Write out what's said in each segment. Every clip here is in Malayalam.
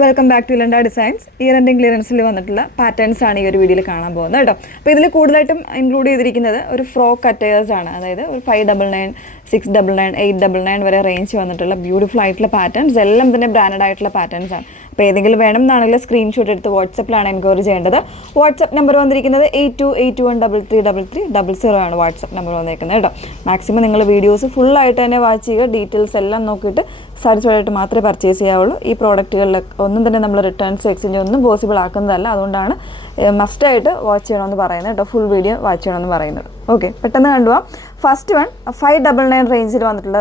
Welcome back to Landa designs. ഇയർ എൻഡിങ് ക്ലിയറൻസിൽ വന്നിട്ടുള്ള പാറ്റേൺസ് ആണ് ഈ ഒരു വീഡിയോയിൽ കാണാൻ പോകുന്നത് കേട്ടോ. അപ്പോൾ ഇതിൽ കൂടുതലായിട്ടും ഇൻക്ലൂഡ് ചെയ്തിരിക്കുന്നത് ഒരു ഫ്രോക്ക് അറ്റയേഴ്സ് ആണ്. അതായത് ഒരു 599, 699, 899 വരെ റേഞ്ച് വന്നിട്ടുള്ള ബ്യൂട്ടിഫുൾ ആയിട്ടുള്ള പാറ്റേൺസ് എല്ലാം തന്നെ ബ്രാൻഡഡ് ആയിട്ടുള്ള പാറ്റേൺസ് ആണ്. അപ്പോൾ ഏതെങ്കിലും വേണം എന്നാണെങ്കിൽ സ്ക്രീൻഷോട്ട് എടുത്ത് വാട്സപ്പിലാണ് എൻക്വയറി ചെയ്യേണ്ടത്. വാട്സപ്പ് നമ്പർ വന്നിരിക്കുന്നത് 8281333300 ആണ് വാട്സപ്പ് നമ്പർ വന്നിരിക്കുന്നത് കേട്ടോ. മാക്സിമം നിങ്ങൾ വീഡിയോസ് ഫുള്ളായിട്ട് തന്നെ വാച്ച് ചെയ്യുക. ഡീറ്റെയിൽസ് എല്ലാം നോക്കിയിട്ട് സാറ്റിസ്ഫൈഡ് ആയിട്ട് മാത്രമേ പർച്ചേസ് ചെയ്യാവുള്ളൂ. ഈ പ്രോഡക്റ്റുകളിൽ ഒന്നും തന്നെ നമ്മൾ റിട്ടേൺസ് എക്സ്ചേഞ്ച് ഒന്നും പോസിബിൾ ആക്കുന്നതല്ല. അതുകൊണ്ടാണ് മസ്റ്റായിട്ട് വാച്ച് ചെയ്യണമെന്ന് പറയുന്നത് കേട്ടോ. ഫുൾ വീഡിയോ വാച്ച് ചെയ്യണമെന്ന് പറയുന്നത്. ഓക്കെ, പെട്ടെന്ന് കണ്ടുപോകാം. ഫസ്റ്റ് വൺ 599 റേഞ്ചിൽ വന്നിട്ടുള്ള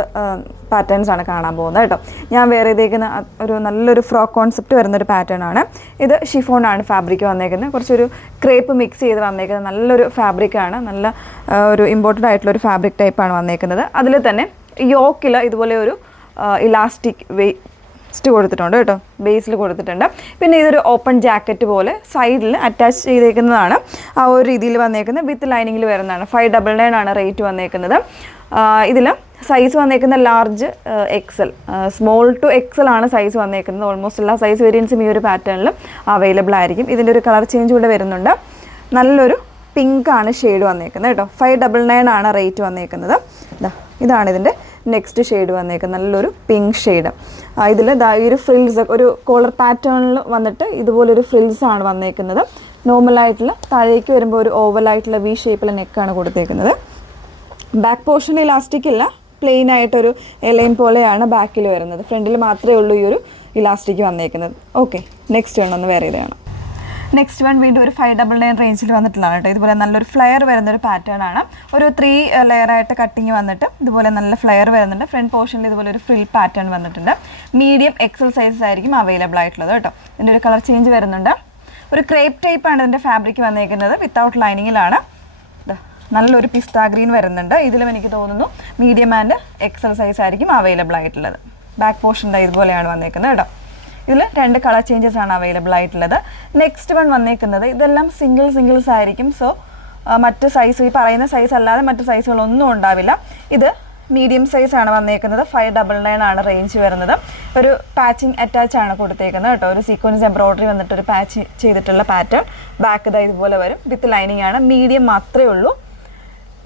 പാറ്റേൺസ് ആണ് കാണാൻ പോകുന്നത് കേട്ടോ. ഞാൻ വേറെ ചെയ്തേക്കുന്ന ഒരു നല്ലൊരു ഫ്രോക്ക് കോൺസെപ്റ്റ് വരുന്നൊരു പാറ്റേൺ ആണ്. ഇത് ഷിഫോണാണ് ഫാബ്രിക് വന്നേക്കുന്നത്. കുറച്ചൊരു ക്രേപ്പ് മിക്സ് ചെയ്ത് വന്നേക്കുന്നത് നല്ലൊരു ഫാബ്രിക്കാണ്. നല്ല ഒരു ഇമ്പോർട്ടൻ്റ് ആയിട്ടുള്ളൊരു ഫാബ്രിക് ടൈപ്പാണ് വന്നേക്കുന്നത്. അതിൽ തന്നെ യോക്കിൽ ഇതുപോലെ ഒരു ഇലാസ്റ്റിക് വേസ്റ്റ് കൊടുത്തിട്ടുണ്ട് കേട്ടോ, ബേസിൽ കൊടുത്തിട്ടുണ്ട്. പിന്നെ ഇതൊരു ഓപ്പൺ ജാക്കറ്റ് പോലെ സൈഡിൽ അറ്റാച്ച് ചെയ്തേക്കുന്നതാണ്. ആ ഒരു രീതിയിൽ വന്നേക്കുന്നത് വിത്ത് ലൈനിങ്ങിൽ വരുന്നതാണ്. 599 ആണ് റേറ്റ് വന്നേക്കുന്നത്. ഇതിൽ സൈസ് വന്നേക്കുന്ന large XL, small to XL ആണ് സൈസ് വന്നേക്കുന്നത്. ഓൾമോസ്റ്റ് എല്ലാ സൈസ് വേരിയൻസും ഈ ഒരു പാറ്റേണിലും അവൈലബിൾ ആയിരിക്കും. ഇതിൻ്റെ ഒരു കളർ ചേഞ്ച് കൂടെ വരുന്നുണ്ട്. നല്ലൊരു പിങ്ക് ആണ് ഷെയ്ഡ് വന്നേക്കുന്നത് കേട്ടോ. 599 ആണ് റേറ്റ് വന്നേക്കുന്നത്. ഇതാണ് ഇതിൻ്റെ നെക്സ്റ്റ് ഷെയ്ഡ് വന്നേക്കുന്നത്, നല്ലൊരു പിങ്ക് ഷെയ്ഡ്. ഇതിൽ ഈ ഒരു ഫ്രിൽസ്, ഒരു കോളർ പാറ്റേണിൽ വന്നിട്ട് ഇതുപോലൊരു ഫ്രിൽസ് ആണ് വന്നേക്കുന്നത്. നോർമലായിട്ടുള്ള താഴേക്ക് വരുമ്പോൾ ഒരു ഓവലായിട്ടുള്ള വി ഷേപ്പിലെ നെക്കാണ് കൊടുത്തേക്കുന്നത്. ബാക്ക് പോർഷനിൽ ഇലാസ്റ്റിക് ഇല്ല, പ്ലെയിൻ ആയിട്ടൊരു എലൈൻ പോലെയാണ് ബാക്കിൽ വരുന്നത്. ഫ്രണ്ടിൽ മാത്രമേ ഉള്ളൂ ഈ ഒരു ഇലാസ്റ്റിക് വന്നേക്കുന്നത്. ഓക്കെ, നെക്സ്റ്റ് വേണമെന്ന് വേറെ ഇതാണ്. നെക്സ്റ്റ് വൺ വീണ്ടും ഒരു 599 റേഞ്ചിൽ വന്നിട്ടുള്ളതാണ് കേട്ടോ. ഇതുപോലെ നല്ലൊരു ഫ്ലെയർ വരുന്നൊരു പാറ്റേൺ ആണ്. ഒരു 3 ലെയറായിട്ട് കട്ടിങ് വന്നിട്ട് ഇതുപോലെ നല്ല ഫ്ലെയർ വരുന്നുണ്ട്. ഫ്രണ്ട് പോർഷനിൽ ഇതുപോലെ ഒരു ഫ്രിൽ പാറ്റേൺ വന്നിട്ടുണ്ട്. മീഡിയം എക്സൽ സൈസസ് ആയിരിക്കും അവൈലബിൾ ആയിട്ടുള്ളത് കേട്ടോ. ഇതിൻ്റെ ഒരു കളർ ചേഞ്ച് വരുന്നുണ്ട്. ഒരു ക്രേപ്പ് ടൈപ്പാണ് ഇതിൻ്റെ ഫാബ്രിക് വന്നേക്കുന്നത്. വിത്തൗട്ട് ലൈനിങ്ങിലാണ്. നല്ലൊരു പിസ്ത ഗ്രീൻ വരുന്നുണ്ട്. ഇതിലും എനിക്ക് തോന്നുന്നു മീഡിയം ആൻഡ് എക്സൽ സൈസ് ആയിരിക്കും അവൈലബിൾ ആയിട്ടുള്ളത്. ബാക്ക് പോർഷൻ ഇതുപോലെയാണ് വന്നേക്കുന്നത് കേട്ടോ. ഇതിൽ 2 കളർ ചേഞ്ചസ് ആണ് അവൈലബിൾ ആയിട്ടുള്ളത്. നെക്സ്റ്റ് വൺ വന്നേക്കുന്നത് ഇതെല്ലാം സിംഗിൾസ് ആയിരിക്കും. സോ മറ്റ് സൈസ്, ഈ പറയുന്ന സൈസ് അല്ലാതെ മറ്റ് സൈസുകളൊന്നും ഉണ്ടാവില്ല. ഇത് മീഡിയം സൈസ് ആണ് വന്നേക്കുന്നത്. 599 ആണ് റേഞ്ച് വരുന്നത്. ഒരു പാച്ചിങ് അറ്റാച്ച് ആണ് കൊടുത്തേക്കുന്നത് കേട്ടോ. ഒരു സീക്വൻസ് എംബ്രോയിഡറി വന്നിട്ട് ഒരു പാച്ച് ചെയ്തിട്ടുള്ള പാറ്റേൺ. ബാക്ക് ഇതുപോലെ വരും. വിത്ത് ലൈനിങ് ആണ്. മീഡിയം മാത്രമേ ഉള്ളൂ.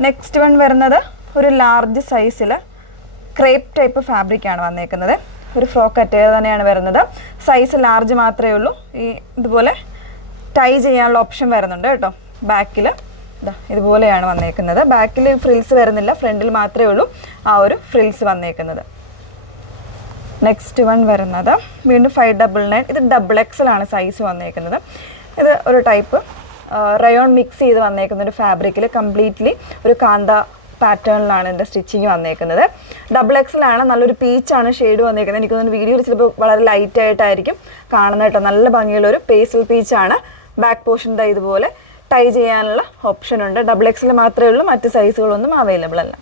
നെക്സ്റ്റ് വൺ വരുന്നത് ഒരു ലാർജ് സൈസിൽ ക്രേപ്പ് ടൈപ്പ് ഫാബ്രിക് ആണ് വന്നേക്കുന്നത്. ഒരു ഫ്രോക്ക് അറ്റയർ തന്നെയാണ് വരുന്നത്. സൈസ് ലാർജ് മാത്രമേ ഉള്ളൂ. ഈ ഇതുപോലെ ടൈ ചെയ്യാനുള്ള ഓപ്ഷൻ വരുന്നുണ്ട് കേട്ടോ. ബാക്കിൽ ഇതുപോലെയാണ് വന്നേക്കുന്നത്. ബാക്കിൽ ഫ്രിൽസ് വരുന്നില്ല, ഫ്രണ്ടിൽ മാത്രമേ ഉള്ളൂ ആ ഒരു ഫ്രിൽസ് വന്നേക്കുന്നത്. നെക്സ്റ്റ് വൺ വരുന്നത് വീണ്ടും 599. ഇത് ഡബിൾ എക്സൽ ആണ് സൈസ് വന്നേക്കുന്നത്. ഇത് ഒരു ടൈപ്പ് റയോൺ മിക്സ് ചെയ്ത് വന്നേക്കുന്ന ഒരു ഫാബ്രിക്കിൽ കംപ്ലീറ്റ്ലി ഒരു കാന്ത പാറ്റേണിലാണ് എൻ്റെ സ്റ്റിച്ചിങ് വന്നേക്കുന്നത്. ഡബിൾ എക്സലാണ്. നല്ലൊരു പീച്ചാണ് ഷെയ്ഡ് വന്നേക്കുന്നത്. എനിക്ക് തോന്നുന്നു വീഡിയോയിൽ ചിലപ്പോൾ വളരെ ലൈറ്റ് ആയിട്ടായിരിക്കും കാണുന്നത് കേട്ടോ. നല്ല ഭംഗിയുള്ളൊരു പേസ്റ്റൽ പീച്ചാണ്. ബാക്ക് പോർഷൻ ഇതുപോലെ ടൈ ചെയ്യാനുള്ള ഓപ്ഷൻ ഉണ്ട്. ഡബിൾ എക്സിൽ മാത്രമേ ഉള്ളൂ, മറ്റ് സൈസുകളൊന്നും അവൈലബിൾ അല്ല.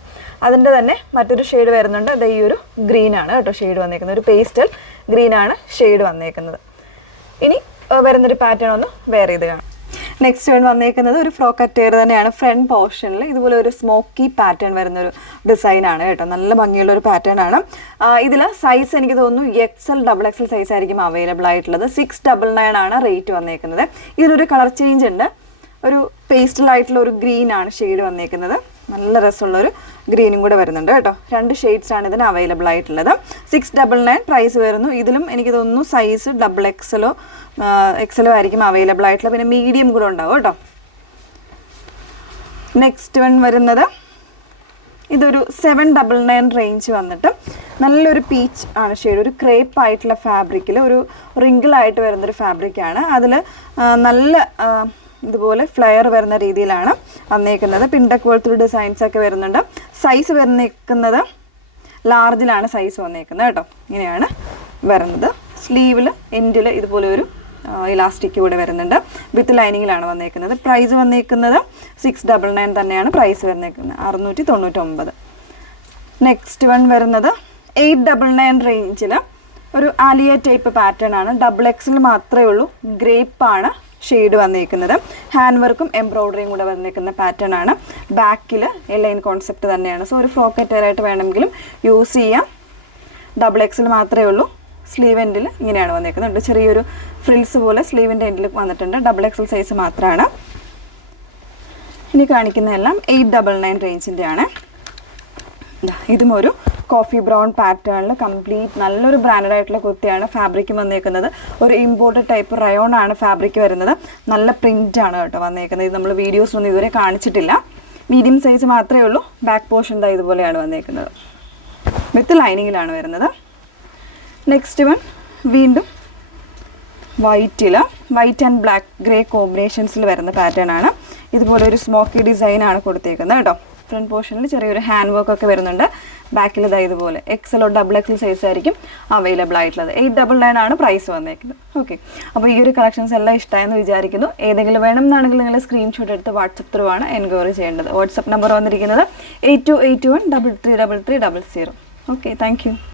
അതിൻ്റെ തന്നെ മറ്റൊരു ഷെയ്ഡ് വരുന്നുണ്ട്. അത് ഈ ഒരു ഗ്രീനാണ് കേട്ടോ ഷെയ്ഡ് വന്നേക്കുന്നത്. ഒരു പേസ്റ്റൽ ഗ്രീനാണ് ഷെയ്ഡ് വന്നേക്കുന്നത്. ഇനി വരുന്നൊരു പാറ്റേൺ ഒന്ന് വേറെ ഇത് കാണാം. നെക്സ്റ്റ് വൺ വന്നേക്കുന്നത് ഒരു ഫ്രോക്ക് അറ്റയർ തന്നെയാണ്. ഫ്രണ്ട് പോർഷനിൽ ഇതുപോലെ ഒരു സ്മോക്കി പാറ്റേൺ വരുന്നൊരു ഡിസൈനാണ് കേട്ടോ. നല്ല ഭംഗിയുള്ള ഒരു പാറ്റേൺ ആണ്. ഇതിൽ സൈസ് എനിക്ക് തോന്നുന്നു എക്സൽ, ഡബിൾ എക്സൽ സൈസ് ആയിരിക്കും അവൈലബിൾ ആയിട്ടുള്ളത്. 699 ആണ് റേറ്റ് വന്നേക്കുന്നത്. ഇതിനൊരു കളർ ചേഞ്ച് ഉണ്ട്. ഒരു പേസ്റ്റൽ ആയിട്ടുള്ള ഒരു ഗ്രീൻ ആണ് ഷെയ്ഡ് വന്നേക്കുന്നത്. നല്ല രസമുള്ളൊരു ഗ്രീനും കൂടെ വരുന്നുണ്ട് കേട്ടോ. 2 ഷെയ്ഡ്സ് ആണ് ഇതിന് അവൈലബിൾ ആയിട്ടുള്ളത്. 699 പ്രൈസ് വരുന്നു. ഇതിലും എനിക്ക് തോന്നുന്നു സൈസ് ഡബിൾ എക്സലോ ആയിരിക്കും അവൈലബിൾ ആയിട്ടുള്ളത്. പിന്നെ മീഡിയം കൂടെ ഉണ്ടാവും കേട്ടോ. നെക്സ്റ്റ് വൺ വരുന്നത് ഇതൊരു 799 റേഞ്ച് വന്നിട്ട് നല്ലൊരു പീച്ച് ആണ് ഷെയ്ഡ്. ഒരു ക്രേപ്പ് ആയിട്ടുള്ള ഫാബ്രിക്കിൽ ഒരു റിങ്കിളായിട്ട് വരുന്നൊരു ഫാബ്രിക്കാണ്. അതിൽ നല്ല ഇതുപോലെ ഫ്ലെയർ വരുന്ന രീതിയിലാണ് വന്നേക്കുന്നത്. പിൻഡക്ക് പോലത്തെ ഡിസൈൻസ് ഒക്കെ വരുന്നുണ്ട്. സൈസ് വന്നേക്കുന്നത് ലാർജിലാണ് സൈസ് വന്നേക്കുന്നത് കേട്ടോ. ഇങ്ങനെയാണ് വരുന്നത്. സ്ലീവിൽ എൻഡിൽ ഇതുപോലെ ഒരു ഇലാസ്റ്റിക് കൂടെ വരുന്നുണ്ട്. വിത്ത് ലൈനിങ്ങിലാണ് വന്നേക്കുന്നത്. പ്രൈസ് വന്നേക്കുന്നത് 699 തന്നെയാണ് പ്രൈസ് വന്നേക്കുന്നത്. 699. നെക്സ്റ്റ് വൺ വരുന്നത് 899 റേഞ്ചിൽ ഒരു ആലിയ ടൈപ്പ് പാറ്റേൺ ആണ്. ഡബിൾ എക്സിൽ മാത്രമേ ഉള്ളൂ. ഗ്രേപ്പാണ് ഷെയ്ഡ് വന്നിരിക്കുന്നത്. ഹാൻഡ് വർക്കും എംബ്രോയിഡറിയും കൂടെ വന്നിരിക്കുന്ന പാറ്റേൺ ആണ്. ബാക്കിൽ എലൈൻ കോൺസെപ്റ്റ് തന്നെയാണ്. സോ ഒരു ഫ്രോക്ക് അറ്റയറായിട്ട് വേണമെങ്കിലും യൂസ് ചെയ്യാം. ഡബിൾ എക്സിൽ മാത്രമേ ഉള്ളൂ. സ്ലീവ് എൻഡിൽ ഇങ്ങനെയാണ് വന്നേക്കുന്നത്. ചെറിയൊരു ഫ്രിൽസ് പോലെ സ്ലീവിൻ്റെ എൻഡിൽ വന്നിട്ടുണ്ട്. XXL സൈസ് മാത്രമാണ്. ഇനി കാണിക്കുന്നതെല്ലാം 899 റേഞ്ചിൻ്റെ ആണ്. ഇതും ഒരു കോഫി ബ്രൗൺ പാറ്റേണിൽ കംപ്ലീറ്റ് നല്ലൊരു ബ്രാൻഡഡ് ആയിട്ടുള്ള കുർത്തിയാണ്. ഫാബ്രിക് വന്നേക്കുന്നത് ഒരു ഇമ്പോർട്ടഡ് ടൈപ്പ് റയോൺ ആണ് ഫാബ്രിക് വരുന്നത്. നല്ല പ്രിൻ്റാണ് കേട്ടോ വന്നേക്കുന്നത്. ഇത് നമ്മൾ വീഡിയോസിലൊന്നും ഇതുവരെ കാണിച്ചിട്ടില്ല. മീഡിയം സൈസ് മാത്രമേ ഉള്ളൂ. ബാക്ക് പോർഷൻ ഇതുപോലെയാണ് വന്നേക്കുന്നത്. വിത്ത് ലൈനിങ്ങിലാണ് വരുന്നത്. നെക്സ്റ്റ് വൺ വീണ്ടും വൈറ്റ് ആൻഡ് ബ്ലാക്ക് ഗ്രേ കോമ്പിനേഷൻസിൽ വരുന്ന പാറ്റേൺ ആണ്. ഇതുപോലെ ഒരു സ്മോക്കി ഡിസൈനാണ് കൊടുത്തേക്കുന്നത് കേട്ടോ. ഫ്രണ്ട് പോർഷനിൽ ചെറിയൊരു ഹാൻഡ് വർക്ക് ഒക്കെ വരുന്നുണ്ട്. ബാക്കിൽ ഇതുപോലെ XL XXL സൈസ് ആയിരിക്കും അവൈലബിൾ ആയിട്ടുള്ളത്. 899 ആണ് പ്രൈസ് വന്നേക്കുന്നത്. ഓക്കെ, അപ്പോൾ ഈ ഒരു കളക്ഷൻസ് എല്ലാം ഇഷ്ടമായെന്ന് വിചാരിക്കുന്നു. ഏതെങ്കിലും വേണം എന്നാണെങ്കിൽ നിങ്ങൾ സ്ക്രീൻഷോട്ട് എടുത്ത് വാട്സപ്പ് ത്രൂ ആണ് എൻക്വയറി ചെയ്യേണ്ടത്. വാട്സപ്പ് നമ്പർ വന്നിരിക്കുന്നത് 8281333300. Okay, thank you.